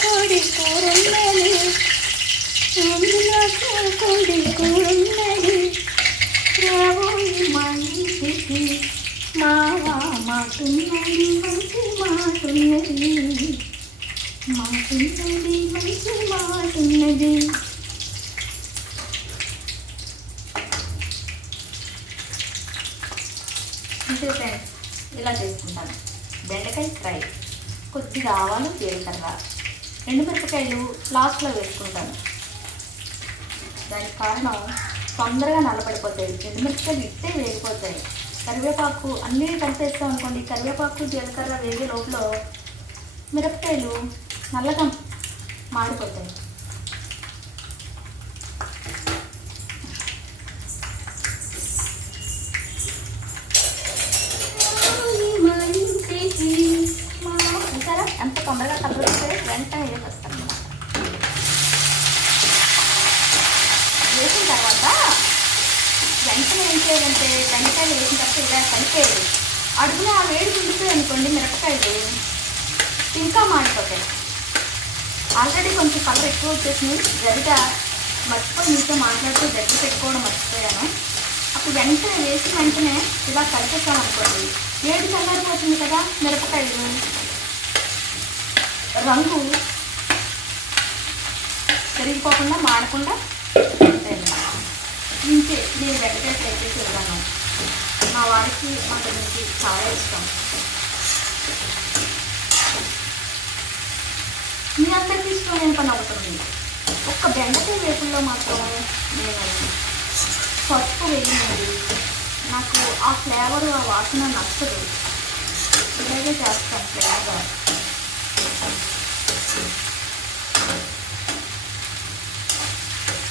కోడి కూరున్నది అందులో కోడి కూరున్నది రాబోయి మా ఇంటికి మావా మాటున్నది మంచి మాటున్నది మాటున్నది మంచి మాటున్నది అంతే ఫ్రెండ్స్ ఇలా చేసుకుంటాను బెండకాయ ఫ్రై కొద్దిగా ఆవాలు జీలకర్ర ఎండుమిరపకాయలు లాస్ట్లో వేసుకుంటాను. దానికి కారణం తొందరగా నల్లబడిపోతాయి. ఎండుమిరపకాయలు ఇట్టే వేగిపోతాయి. కరివేపాకు అన్నీ కలిపేస్తాం అనుకోండి కరివేపాకు జీలకర్ర వేగే లోపల మిరపకాయలు నల్లగా మాడిపోతాయి. వెంటనే వేసేస్తాను వేసిన తర్వాత వెంటనే ఏం చేయాలంటే బెండకాయలు వేసిన తర్వాత ఇలా కలిపేయాలి అడుగున ఆ వేడి దింపుతాయి అనుకోండి మిరపకాయలు ఇంకా మాడిపోతాయి ఆల్రెడీ కొంచెం కలర్ ఎక్కువ వచ్చేసింది. జరిగా మర్చిపోయి మీతో మాట్లాడుతూ గట్టి పెట్టుకోవడం మర్చిపోయాను. అప్పుడు వెంటనే వేసి వెంటనే ఇలా కలిపేసాం అనుకోండి. వేడి చల్లారిపోతుంది కదా మిరపకాయలు. రంగు పెరిగిపోకుండా మాడకుండా ఉంటాయి ఇంతే నేను వెంటనే ట్రై చేసి ఇవ్వను మా వారికి మా తల్లికి చాలా ఇష్టం. మీ అందరికీ ఇష్టమైన పని అవుతుంది ఒక్క బెండకాయ వేపుల్లో మాత్రం నేను పసుపు వేయనండి. నాకు ఆ ఫ్లేవర్ ఆ వాసన నచ్చదు. ఇలాగే చేస్తాను ఫ్లేవర్.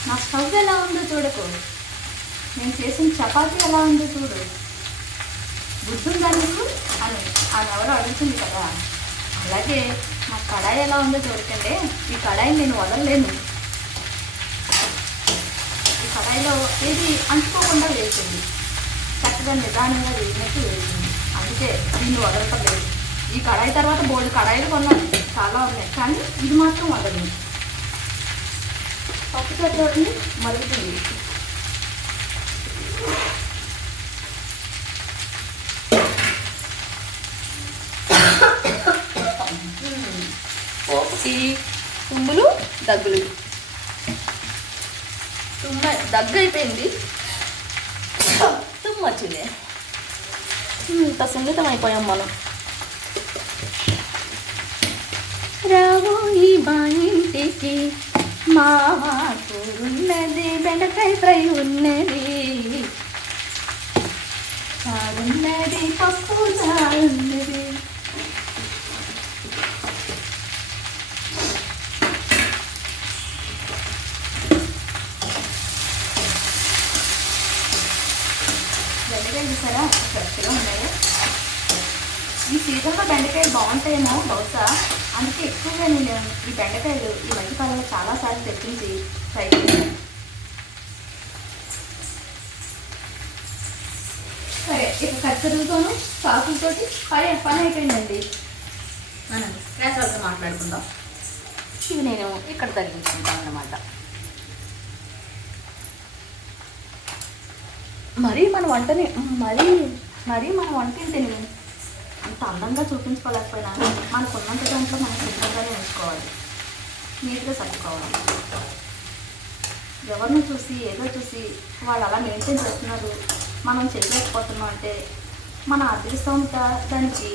నా స్టవ్ ఎలా ఉందో చూడకు. నేను చేసిన చపాతీ ఎలా ఉందో చూడు. గుర్తుందా నీకు? అని అది ఎవరో అడుగుతుంది కదా. అలాగే నా కడాయి ఎలా ఉందో చూడకండి. ఈ కడాయి నేను వదలలేను. ఈ కడాయిలో ఏది అంటుకోకుండా వేసింది. చక్కగా నిదానంగా వేసినట్టు వేసింది. అందుకే దీన్ని వదలటలేదు ఈ కడాయి తర్వాత బోల్డ్ కడాయిలు కొన్నాను. చాలా ఉన్నాయి. కానీ ఇది మాత్రం వదలండి పప్పు చూడండి మరుగుతుంది. పోపుకి తుమ్ములు దగ్గులు. తుమ్మ దగ్గు అయిపోయింది తుమ్ము వచ్చింది. ఇంత సున్నితం అయిపోయాం మనం. రాబోయి మా ఇంటికి మాకున్నది ఉన్నది బెండకాయ ఫ్రై ఉన్నది. చారున్నది పప్పు చారున్నది బెండకాయ చూసారా ఫ్రెష్గా ఉన్నాయి. ఈ సీజన్లో బెండకాయలు బాగుంటాయేమో బహుశా. అందుకే ఎక్కువగా నేను ఈ బెండకాయలు ఈ మధ్యకాలంలో చాలాసార్లు తెప్పించి ట్రై చేశాను. సరే ఇక కచ్చరుతోనూ సాకులతోటి పని పని అయిపోయిందండి. మనం గ్యాస్ వాళ్ళతో మాట్లాడుకుందాం. ఇవి నేను ఇక్కడ తగ్గించుకుంటాను అన్నమాట. మరీ మన వంటని మరీ మరీ మన వంటింటిని అంత అందంగా చూపించుకోలేకపోయినా మనకు ఉన్నంత దాంట్లో మనం సిద్ధంగానే ఉంచుకోవాలి. నీట్గా సర్దుకోవాలి. ఎవరిని చూసి ఏదో చూసి వాళ్ళు అలా మెయింటైన్ చేస్తున్నారు మనం చేయలేకపోతున్నాం అంటే మన ఆర్థిక స్థోమత దానికి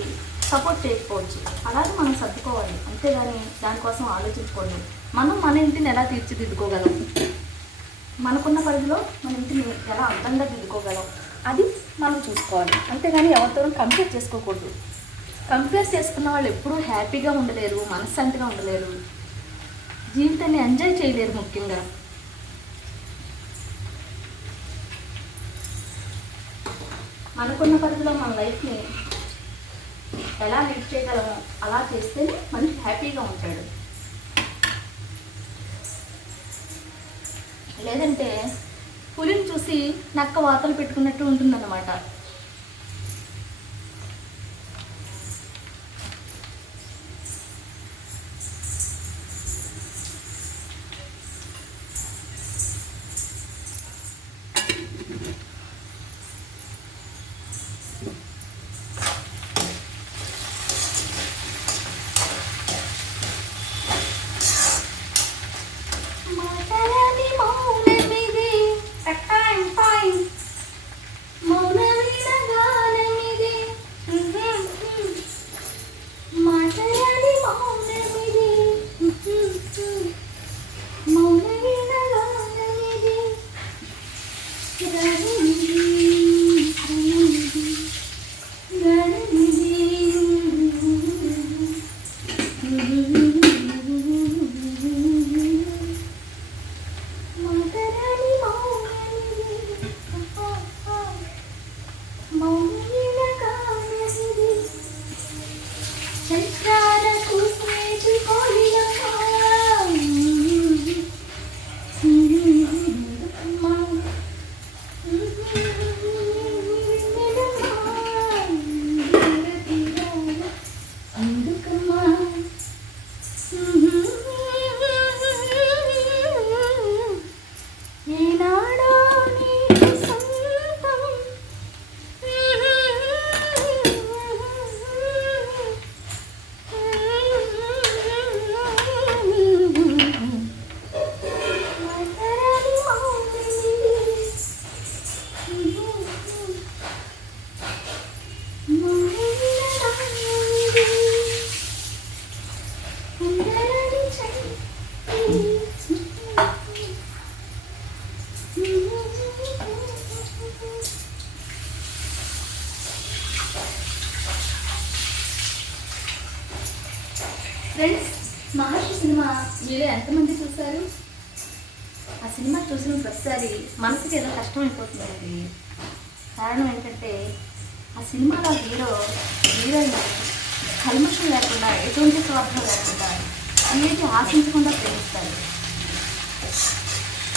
సపోర్ట్ చేయకపోవచ్చు. అలాగే మనం సర్దుకోవాలి. అంతేగాని దానికోసం ఆలోచించుకోండి. మనం మన ఇంటిని ఎలా తీర్చిదిద్దుకోగలం? మనకున్న పరిధిలో మన ఇంటిని ఎలా అందంగా దిద్దుకోగలం? అది మనం చూసుకోవాలి. అంతేగాని ఎవరితో కంప్లీట్ చేసుకోకూడదు. కంపేర్ చేసుకున్న వాళ్ళు ఎప్పుడూ హ్యాపీగా ఉండలేరు మనశ్శాంతిగా ఉండలేరు. జీవితాన్ని ఎంజాయ్ చేయలేరు ముఖ్యంగా. మనకున్న పరిధిలో మన లైఫ్ని ఎలా లీడ్ చేయగలమో అలా చేస్తేనే మనిషి హ్యాపీగా ఉంటాడు. లేదంటే పులిని చూసి నక్క వాతలు పెట్టుకున్నట్టు ఉంటుందన్నమాట.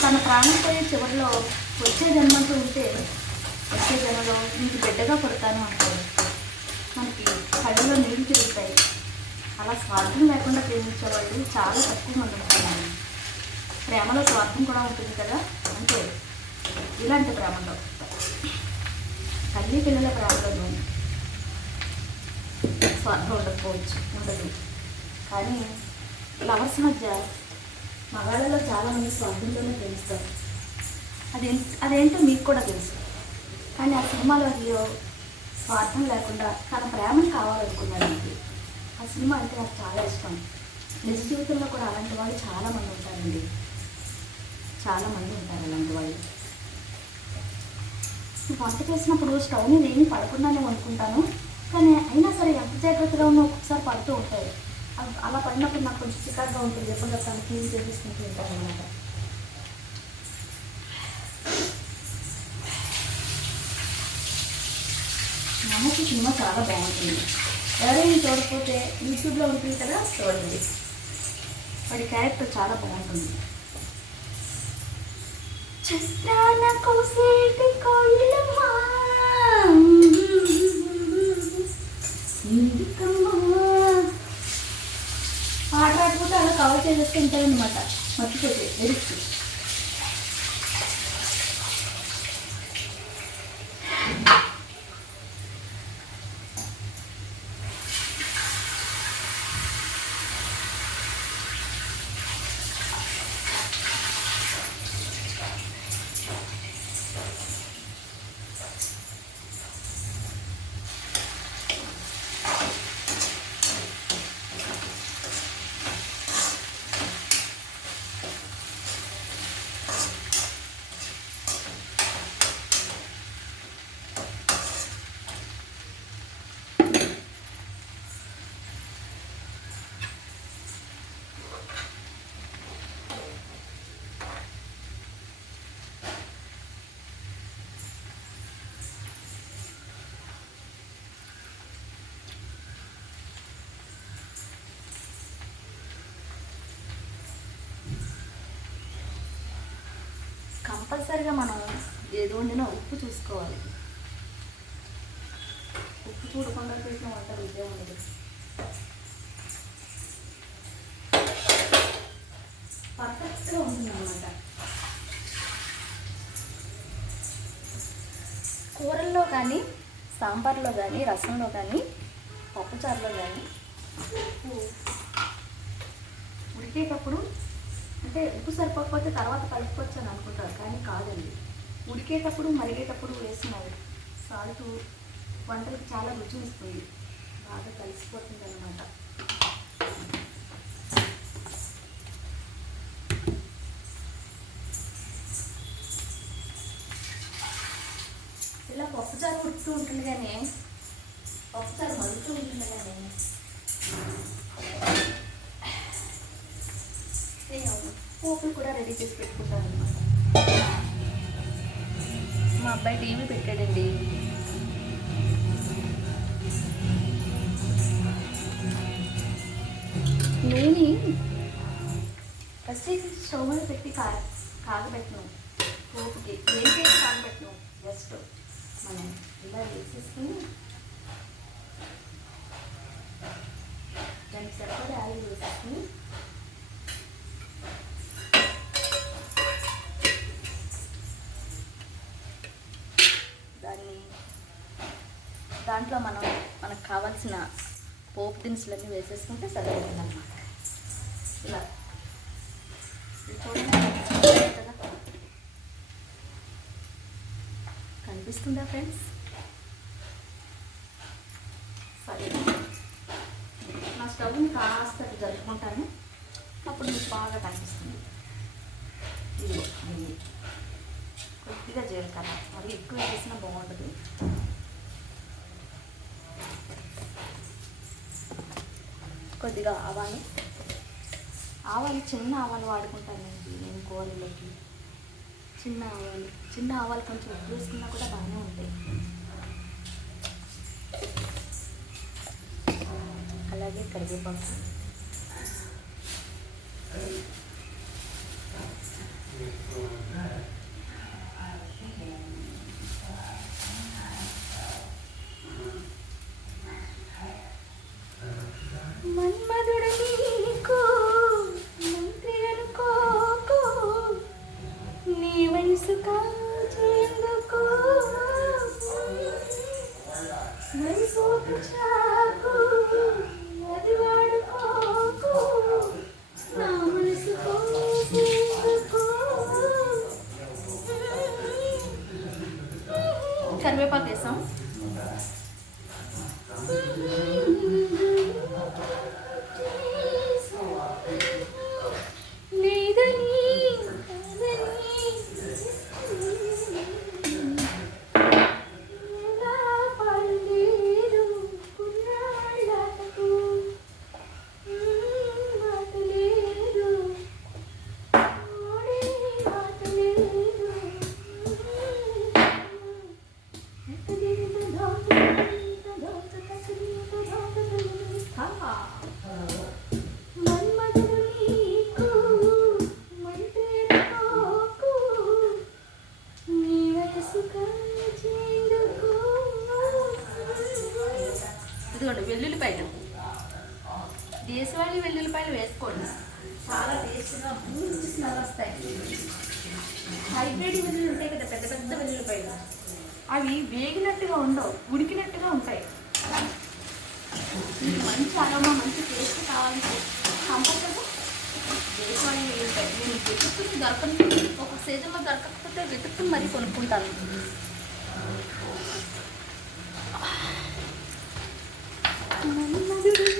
తన ప్రాణం పోయే చివరిలో వచ్చే జన్మంటూ ఉంటే వచ్చే జన్మలో నీకు బిడ్డగా పడతాను అంటాడు మనకి కళ్ళలో నీళ్ళు తిరుగుతాయి. అలా స్వార్థం లేకుండా ప్రేమించే వాళ్ళు చాలా తక్కువ మంది ఉంటారు. ప్రేమలో స్వార్థం కూడా ఉంటుంది కదా? అంటే ఇలాంటి ప్రేమలో. తల్లి పిల్లల ప్రేమలో స్వార్థం ఉండకపోవచ్చు ఉండదు. కానీ లవర్స్ మధ్య మగాళ్ళలో చాలామంది స్వార్థంతోనే ప్రేమిస్తారు అదే అదేంటో మీకు కూడా తెలుసు. కానీ ఆ సినిమాలో హీరో స్వార్థం లేకుండా తన ప్రేమను కావాలనుకున్నాడు నాకు ఆ సినిమా అంటే నాకు చాలా ఇష్టం. నిజ జీవితంలో కూడా అలాంటి వాళ్ళు చాలామంది ఉంటారండి. చాలామంది ఉంటారు అలాంటి వాళ్ళు. వంట చేసినప్పుడు స్టవ్ మీద ఏమీ పడకుండానే వండుకుంటాను. కానీ అయినా సరే ఎంత జాగ్రత్తగా ఉన్నా ఒక్కొక్కసారి పడుతూ ఉంటాయి. అలా పడినప్పుడు నాకు కొంచెం చికాగ్గా ఉంటుంది. ఎప్పటికప్పుడు క్లీన్ చేసేసుకుంటూ ఉంటాను అనమాట మనకి సినిమా చాలా బాగుంటుంది. ఎవరైనా చూడకపోతే యూట్యూబ్లో ఉంటుంది కదా చూడండి. వాడి క్యారెక్టర్ చాలా బాగుంటుంది. చిత్రాల కోసేటి అలా కవర్ చేసేస్తుంటాయన్నమాట మర్చిపోతే లిరిక్స్ కంపల్సరిగా మనం ఏది వండినా ఉప్పు చూసుకోవాలి. ఉప్పు చూడకుండా చేసిన వంట రుచే ఉండదు. పర్ఫెక్ట్గా ఉంటుంది అనమాట కూరల్లో కానీ సాంబార్లో కానీ రసంలో కానీ పప్పుచారులో కానీ ఉప్పు ఉడికేటప్పుడు అంటే ఉప్పు సరిపోకపోతే తర్వాత కలుపుకోవచ్చు అని అనుకుంటారు కానీ కాదండి. ఉడికేటప్పుడు మరిగేటప్పుడు వేసిన సాల్ట్ వంటలకు చాలా రుచినిస్తుంది. బాగా కలిసిపోతుంది అనమాట అబ్బాయి టీవీ పెట్టాడండి. నూనె ఫస్ట్ స్టవ్ మీద పెట్టి కా కాగబెట్టను. పోపుకి ఏంటి కాగబెట్టను. జస్ట్ మనం ఇలా వేసేసుకుని దానికి సరిపడా ఆయిల్ వేసేసుకుని దాన్ని దాంట్లో మనం మనకు కావాల్సిన పోపు దినుసులన్నీ వేసేసుకుంటే సరిపోతుంది అనమాట ఇలా కనిపిస్తుందా ఫ్రెండ్స్? సరే. నా స్టవ్ని కాస్త జరుపుకుంటాను. అప్పుడు మీకు బాగా కనిపిస్తుంది. ఇది కొద్దిగా జీలకర్ర. మరి ఎక్కువ వేసినా బాగుంటుంది. కొద్దిగా ఆవాలు. ఆవాలు చిన్న ఆవాలు వాడుకుంటానండి నేను కూరలోకి. చిన్న ఆవాలు చిన్న ఆవాలు కొంచెం ఎక్కువ వేసుకున్నా కూడా బాగానే ఉంటాయి. అలాగే కరివేపాకు. కరివేపాకు వేసాం వెల్లుల్లిపాయలు దేశవాళీ వెల్లుల్లిపాయలు వేసుకోండి. చాలా టేస్ట్గా మంచి స్మెల్ వస్తాయి. హైబ్రిడ్ వెల్లుల్లి ఉంటాయి కదా పెద్ద పెద్ద వెల్లుల్లిపాయలు. అవి వేగినట్టుగా ఉండవు ఉడికినట్టుగా ఉంటాయి. మంచి అరోమా మంచి టేస్ట్ కావాలంటే కంపల్సరీ దేశవాళీ వెల్లుల్లిపాయలు. నేను వెతుక్కుని దొరకను ఒక సీజన్లో దొరకకపోతే వెతుక్కుని మరీ కొనుక్కుంటాను. なるほど。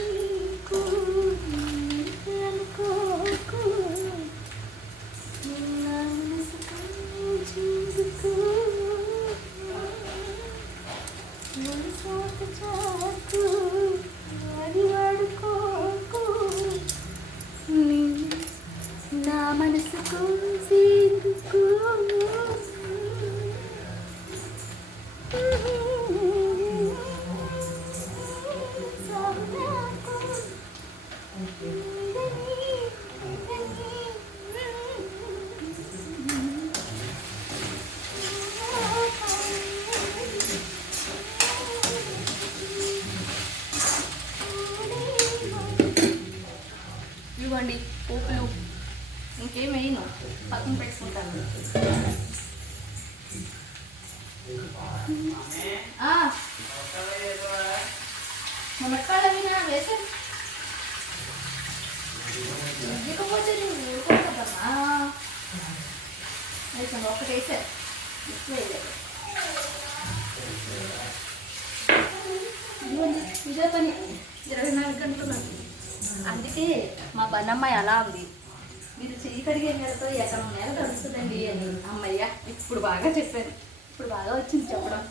అమ్మాయి అలా ఉంది మీరు చెయ్యి కడిగే నేలతో ఎకరం నేల కలుస్తుందండి అని అమ్మయ్య ఇప్పుడు బాగా చెప్పాను ఇప్పుడు బాగా వచ్చింది చెప్పడం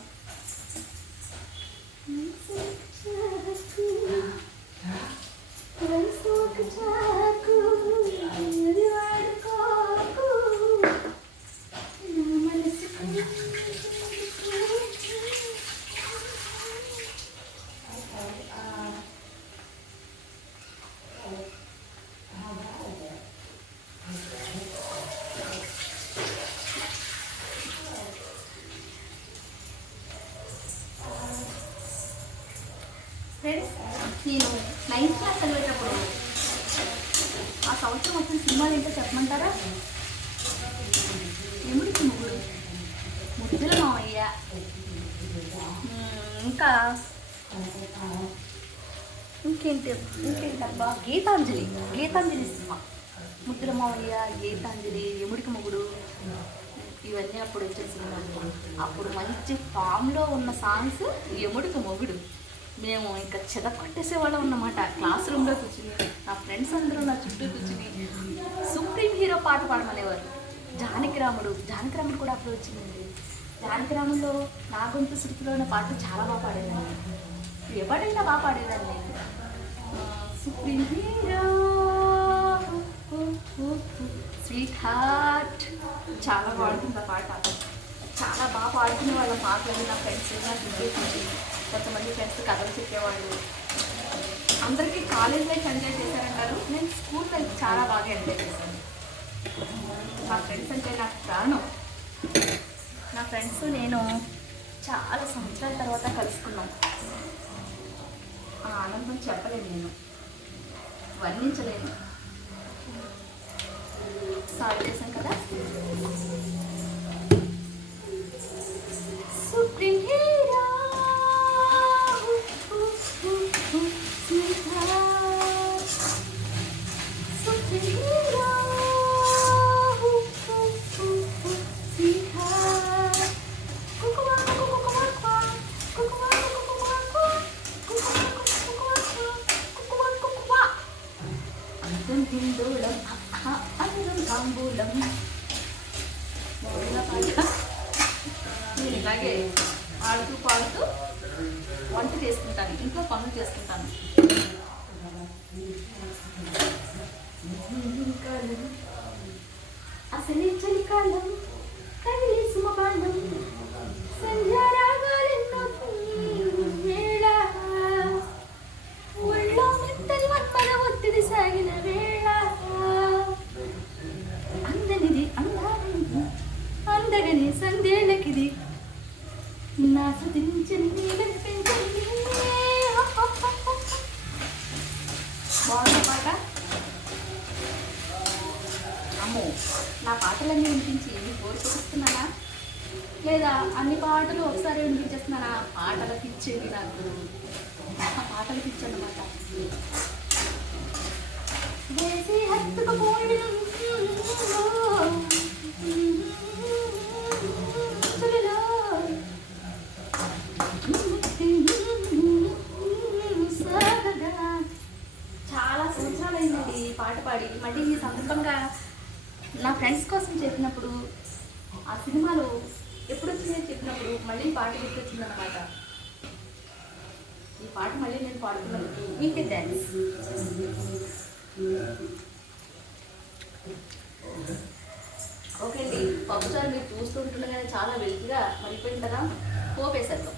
ఫ్రెండ్స్ నేను నైన్త్ క్లాస్ చదివేటప్పుడు ఆ సంవత్సరం వచ్చిన సినిమాలు ఏంటో చెప్పమంటారా ఎముడికి ముగ్గురు ముద్దుల మామయ్య మ్మ్, ఇంకా ఇంకేంటి? ఇంకేంటబ్బా? గీతాంజలి. గీతాంజలి సినిమా. ముద్దుల గీతాంజలి ఎముడికి మొగుడు. ఇవన్నీ అప్పుడు వచ్చే సినిమాలు. అప్పుడు మంచి ఫామ్లో ఉన్న సాంగ్స్ ఎముడికి మొగుడు. మేము ఇంకా చెదపట్టేసేవాళ్ళం అన్నమాట. క్లాస్ రూమ్లో కూర్చుని నా ఫ్రెండ్స్ అందరూ నా చుట్టూ కూర్చుని సుప్రీం హీరో పాట పాడమనేవారు. జానకి రాముడు కూడా అప్పుడు వచ్చిందండి. జానకిరాములో నా గొంతు శృతిలో ఉన్న పాట చాలా బాగా పాడేదాన్ని. ఏ పాటైనా బాగా పాడేదాన్ని. నేను స్వీట్ హార్ట్ చాలా బాగుంటుంది ఆ పాట. చాలా బాగా పాడుకునే వాళ్ళ పాటలు నా ఫ్రెండ్స్ నాకు చుట్టూ కొంతమంది ఫ్రెండ్స్ కథలు చెప్పేవాళ్ళు. అందరికీ కాలేజ్ లైఫ్ ఎంజాయ్ చేశారంటారు. నేను స్కూల్ లైఫ్ చాలా బాగా ఎంజాయ్ చేశాను. నా ఫ్రెండ్స్ అంటే నాకు ప్రాణం. నా ఫ్రెండ్స్ నేను చాలా సంవత్సరాల తర్వాత కలుసుకున్నాను ఆ ఆనందం చెప్పలేను నేను. వర్ణించలేను సాల్వ్ చేశాం కదా. సుప్రీం హిల్ అసలు చలికాలం కదిలి మళ్ళీ ఈ సందర్భంగా నా ఫ్రెండ్స్ కోసం చెప్పినప్పుడు ఆ సినిమాలు ఎప్పుడు వచ్చిందని చెప్పినప్పుడు మళ్ళీ పాట గుర్తొచ్చిందనమాట ఈ పాట మళ్ళీ నేను పాడుతున్నాను మీకే థ్యాంక్స్ ఓకే అండి పప్పుచారు మీరు చూస్తుంటుండగానే చాలా వెలుగుగా మరిపోయింది కదా? పోపేసేద్దాం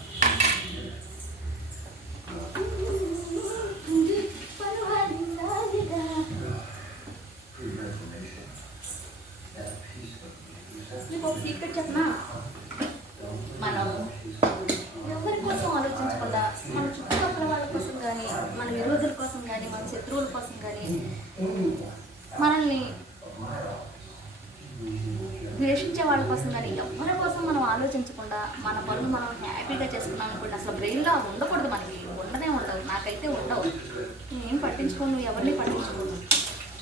సీక్రెట్ చెప్పనా? మనం ఎవరి కోసం ఆలోచించకుండా మన చుట్టుపక్కల వాళ్ళ కోసం కానీ మన విరోధుల కోసం కానీ మన శత్రువుల కోసం కానీ మనల్ని ద్వేషించే వాళ్ళ కోసం కానీ ఎవరి కోసం మనం ఆలోచించకుండా మన పనులు మనం హ్యాపీగా చేసుకున్నాం అనుకోండి అసలు బ్రెయిన్లో అవి ఉండకూడదు మనకి. ఉండనే ఉండవు నాకైతే ఉండవు. నేను పట్టించుకోను ఎవరిని పట్టించుకోను.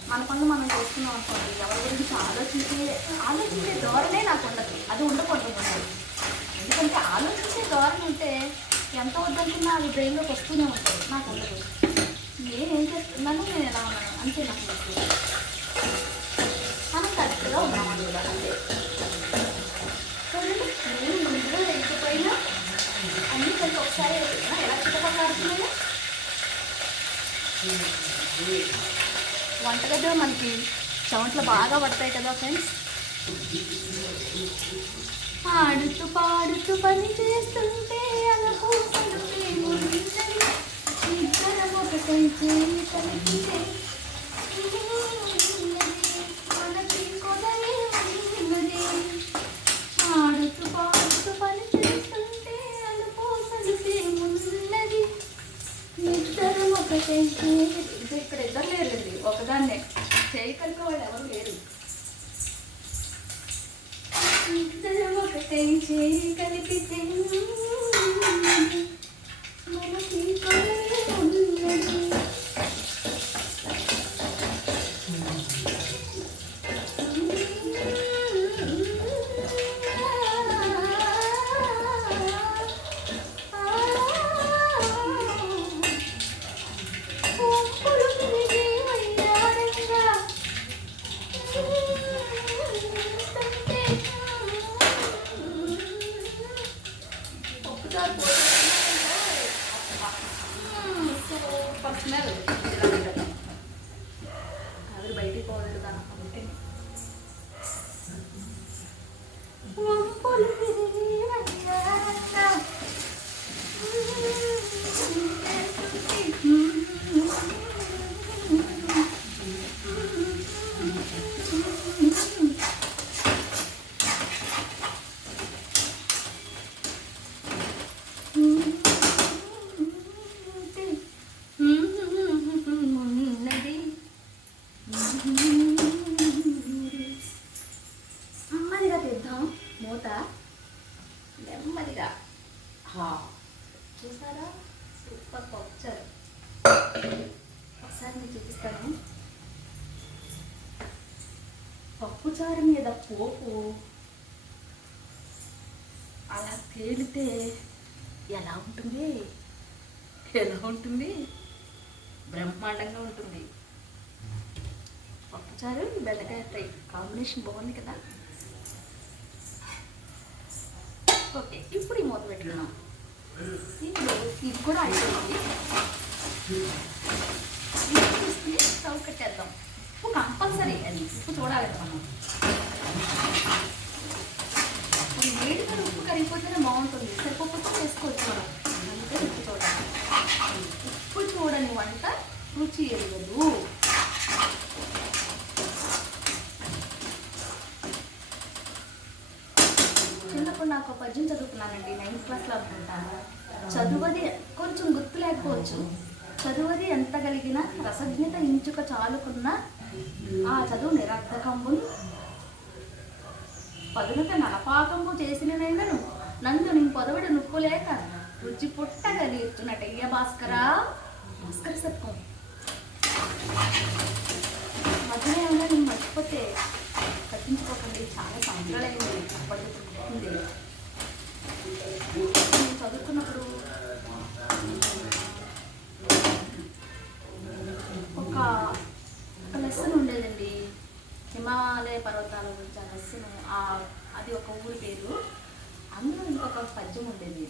మన పనులు మనం చేసుకున్నాం అనుకోండి ఎవరి గురించి ఆలోచించే ఆలోచించే ధోరణే నాకు ఉండదు. అది ఉండకూడదు. ఎందుకంటే ఆలోచించే ధోరణి ఉంటే ఎంత వద్దనుకున్నా అది బ్రెయిన్లోకి వస్తూనే ఉంటుంది. నాకు ఉండదు. నేనేం చేస్తున్నాను? నేను ఎలా ఉన్నాను? అంతే నాకు మనం కరెక్ట్గా ఉన్నాం అంతే. నేను ముందుగా వెళ్ళిపోయినా అన్నీ కలిసి ఒకసారి ఎలా చుట్టపక్కడుతున్నాయో వంటగదిలో మనకి చెమట్లు బాగా పడతాయి కదా ఫ్రెండ్స్. ఆడుతూ పాడుతూ పని చేస్తుంటే అలకు తేలితే ఎలా ఉంటుంది? ఎలా ఉంటుంది? బ్రహ్మాండంగా ఉంటుంది. పప్పుచారు బెండకాయ ఫ్రై కాంబినేషన్ బాగుంది కదా? ఓకే ఇప్పుడు ఈ మూత పెట్టుకున్నాం దీంట్లో ఇది కూడా అయిపోయింది. తీసుకుని స్టవ్ కట్టేద్దాం ఉప్పు కంపల్సరీ అది ఉప్పు చూడాలి మనం. వేడిగా ఉప్పు కరిగిపోతేనే బాగుంటుంది. సరిపోతే వేసుకోవచ్చు మనం. అందుకే ఉప్పు చూడాలి ఉప్పు చూడని వంట రుచి ఎరగదు. చిన్నప్పుడు నాకు ఒక పద్యం చదువుకున్నానండి నైన్త్ క్లాస్లో అనుకుంటాను చదువది కొంచెం గుర్తు లేకపోవచ్చు. చదువది ఎంత కలిగినా రసజ్ఞత ఇంచుక చాలుకున్న ఆ చదువు నిరర్ధకంబును పదునక నలపాకంబు చేసిననైనను నందు నీ పొదవిడ నుక్కులేక రుచి పుట్టగా నీర్చున్నట్టయ్య భాస్కరా. భాస్కర సత్వం మధ్యలో ఏమైనా నేను మర్చిపోతే పట్టించుకోకండి చాలా సంవత్సరాలైంది పడుతుంది నేను చదువుకున్నప్పుడు ఒక హిమాలయ పర్వతాల గురించి ఆ లెసన్ అది ఒక ఊరి పేరు. అందులో ఇంకొక పద్యం ఉండేది.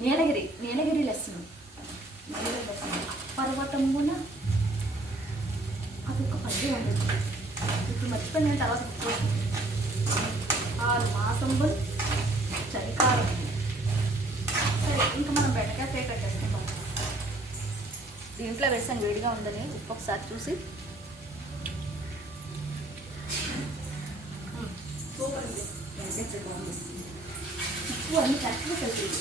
నీలగిరి నీలగిరి లెసన్ నీలగిరి లెసన్ పర్వతమున అది ఒక పద్యం ఉండేది. ఇప్పుడు మర్చిపోయిన తర్వాత ఆరు మాసంబులు చలికాలం. సరే ఇంకా మనం బెండకాయ ఫ్రై కట్టేసుకుంటాం దీంట్లో వేసాను వేడిగా ఉందని ఉప్పు ఒకసారి చూసి ఉప్పు అన్ని కరెక్ట్గా కలిపేది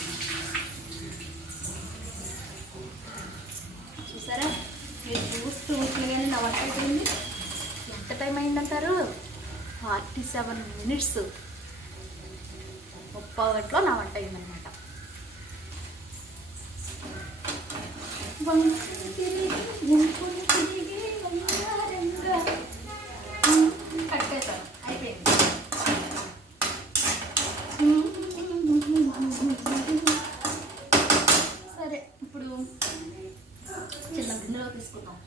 చూసారా? మీరు చూస్తూ ఉంటుండగానే నా వంట అయిపోయింది. ఎంత టైం అయిందంటారు? ఫార్టీ సెవెన్ మినిట్స్ పావుగంటలో నా వంట అయిందనమాట వంకులు తిరిగి, వంకులు తిరిగి, వంగారంగా. కట్టేశాను అయిపోయింది సరే ఇప్పుడు చిన్న గిన్నెలో తీసుకుందాం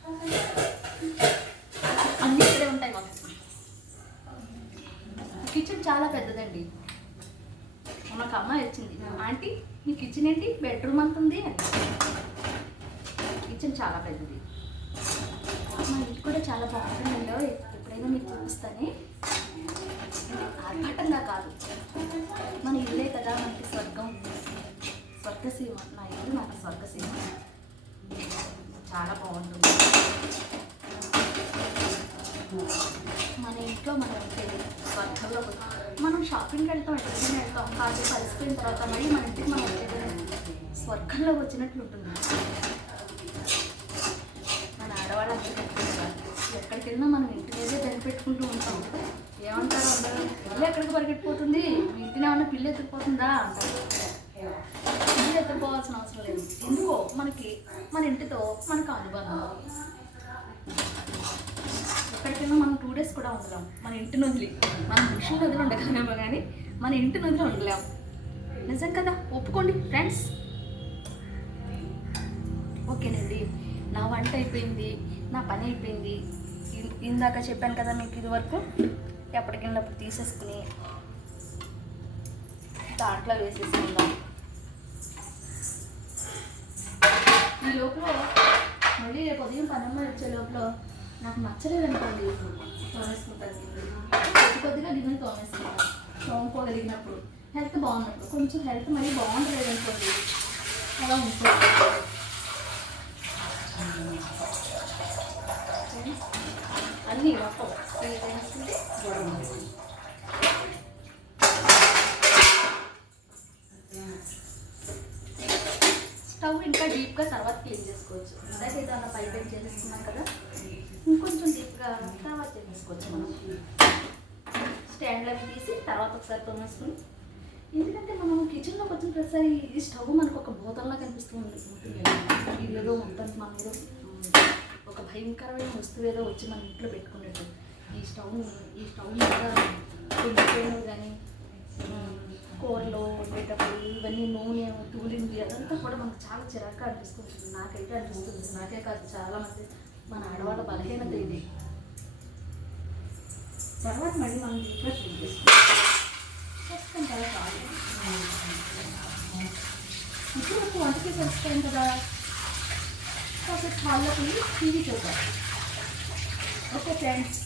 అన్నీ ఇక్కడే ఉంటాయి మాకు కిచెన్ చాలా పెద్దదండి. మనకు అమ్మాయి వచ్చింది ఆంటీ మీ కిచెన్ ఏంటి? బెడ్రూమ్ అంత ఉంది కిచెన్ చాలా పెద్దది. మా ఇంటి కూడా చాలా బాగుంటుందండి ఎప్పుడైనా మీకు చూపిస్తానే. ఆర్భాటంగా కాదు. మన ఇల్లే కదా మనకి స్వర్గం. స్వర్గసీమ. నా ఇల్లు నాకు స్వర్గసీమ. చాలా బాగుంటుంది. మన ఇంట్లో మనం ఉంటే స్వర్గంలో మనం షాపింగ్కి వెళ్తాం ఎక్కడికైనా వెళ్తాం కాసేపు కలిసిపోయిన తర్వాత మళ్ళీ మన ఇంటికి మనం వచ్చేది స్వర్గంలోకి వచ్చినట్లు ఉంటుంది. మన ఆడవాళ్ళందరికీ తెలుసా? ఎక్కడికి వెళ్ళినా మనం ఇంటి మీదే కనిపెట్టుకుంటూ ఉంటాం. ఏమంటారు అందరూ? పిల్ల ఎక్కడికి పరిగెట్టిపోతుంది మీ ఇంటిని ఏమన్నా పిల్ల ఎత్తుకుపోతుందా? అంటారు. పిల్ల ఎత్తుకుపోవాల్సిన అవసరం లేదు. ఎందుకో మనకి మన ఇంటితో మనకు అనుబంధం. ఎక్కడికైనా మనం టూ డేస్ కూడా ఉండలేం. మన ఇంటి వదిలి మన మనుషులు వదిలి ఉండగలమేమో కానీ మన ఇంటి వదిలి ఉండలేం. నిజం కదా? ఒప్పుకోండి ఫ్రెండ్స్ ఓకేనండి నా వంట అయిపోయింది నా పని అయిపోయింది. ఇందాక చెప్పాను కదా మీకు ఇది వరకు. ఎప్పటికెళ్ళినప్పుడు తీసేసుకుని దాంట్లో వేసేసుకుందాం. ఈ లోపల మళ్ళీ రేపు ఉదయం పనమ్మ వచ్చే లోపల నాకు నచ్చలేదు అనుకోండి తోమేసుకుంటాను కొద్ది కొద్దిగా గిన్నెలు తోమేసుకుంటాను తోముకోగలిగినప్పుడు హెల్త్ బాగున్నప్పుడు కొంచెం హెల్త్ మరీ బాగుండలేదు అనుకోండి అలా ఉంటుంది. అన్నీ మొత్తం స్టవ్ ఇంకా డీప్గా తర్వాత క్లీన్ చేసుకోవచ్చు. ఇందాకైతే అలా పై పైన చేసేసుకున్నాం కదా? ఇంకొంచెం డీప్గా తర్వాత చేసేసుకోవచ్చు మనం. స్టాండ్లవి తీసి తర్వాత ఒకసారి తోమేసుకుని. ఎందుకంటే మనం కిచెన్లోకి వచ్చిన ప్రతిసారి ఈ స్టవ్ మనకు ఒక బోతంలా కనిపిస్తూ ఉంటుంది ఇల్లులో మొత్తం మన మీద ఒక భయంకరమైన వస్తువు ఏదో వచ్చి మన ఇంట్లో పెట్టుకున్నట్టు. ఈ స్టవ్ ఈ స్టవ్ మీద కుండిపోయినవి కానీ కూరలో వండేటప్పుడు ఇవన్నీ నూనె తూలింది అదంతా కూడా మనకు చాలా చిరాగ్గా అనిపిస్తుంది నాకైతే అనిపిస్తుంది. నాకే కాదు చాలా మంది మన ఆడవాళ్ళ బలహీనత ఇది. తర్వాత మళ్ళీ మనం దీంట్లో క్లీన్ చేసుకుంటాం చేస్తాం కదా? ఇప్పుడు నాకు వంటకి చేస్తాం కదా. కాసేపు వాళ్ళకి టీవీ చూద్దాం. Okay friends